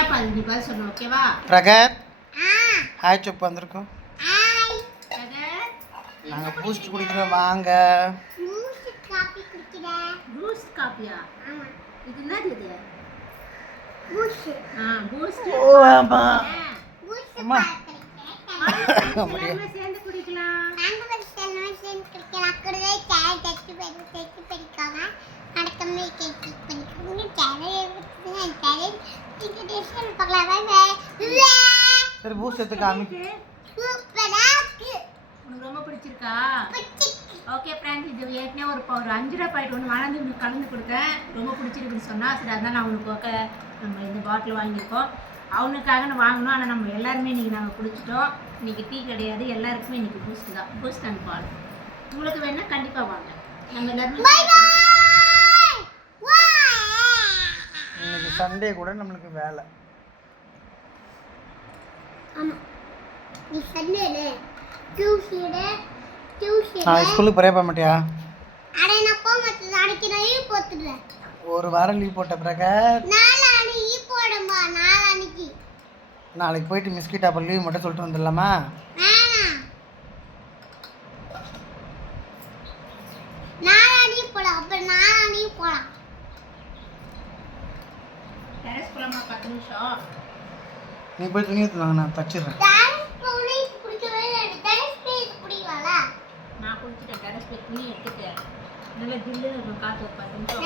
சரியாப்பா நீ பதில் சொல்லணும் ஓகேவா? பிரகத் ஹாய் சொப்பு வந்திருக்கோம். பிரகத் நாங்கள் பூஸ்ட் குடிக்கிறோம் வாங்க. பூஸ்ட் காப்பியா? இது என்னது இது? பூஸ்ட். ஓ ஆமா அம்மா எல்லாமே சேர்ந்து குடிக்கலாம். சரி பூஸ்ட் எடுத்து காமி. உனக்கு ரொம்ப பிடிச்சிருக்கா? ஓகே ஃப்ரெண்ட்ஸ், இது ஏற்கனவே ஒரு 5 ரூபா பாக்கெட் ஒன்று வளர்ந்து கலந்து கொடுத்தேன். ரொம்ப பிடிச்சிருக்குன்னு சொன்னால் சரி அதான் நான் அவனுக்கு நம்ம இந்த பாட்டில் வாங்கியிருக்கோம். அவனுக்காக நான் வாங்கினோம். ஆனால் நம்ம எல்லாருமே இன்றைக்கி நாங்கள் குடிச்சிட்டோம். இன்றைக்கி டீ கிடையாது, எல்லாருக்குமே இன்றைக்கி பூஸ்ட் தான். பூஸ்ட் அண்ட் பால் உங்களுக்கு வேணா கண்டிப்பாக வாங்க. நம்ம எல்லாருமே இன்னைக்கு சண்டே கூட நம்மளுக்கு வேலை. ஸ்கூலுக்கு போறியா மாட்டியா? ஒரு வாரம் லீவ் போட்ட பிரகத். நாளைக்கு போயிட்டு மிஸ்கிட் அப்போ லீவ் மட்டும் சொல்லிட்டு வந்துடலாமா? நீ போய் துணி எடுத்துவாங்க, நான் தச்சிடுறேன். நான் குளிச்சுட்டேன். டெரஸ் போய் துணி எடுத்துட்டு நல்லா ஜில்லுன்னு காற்று 10 நிமிஷம்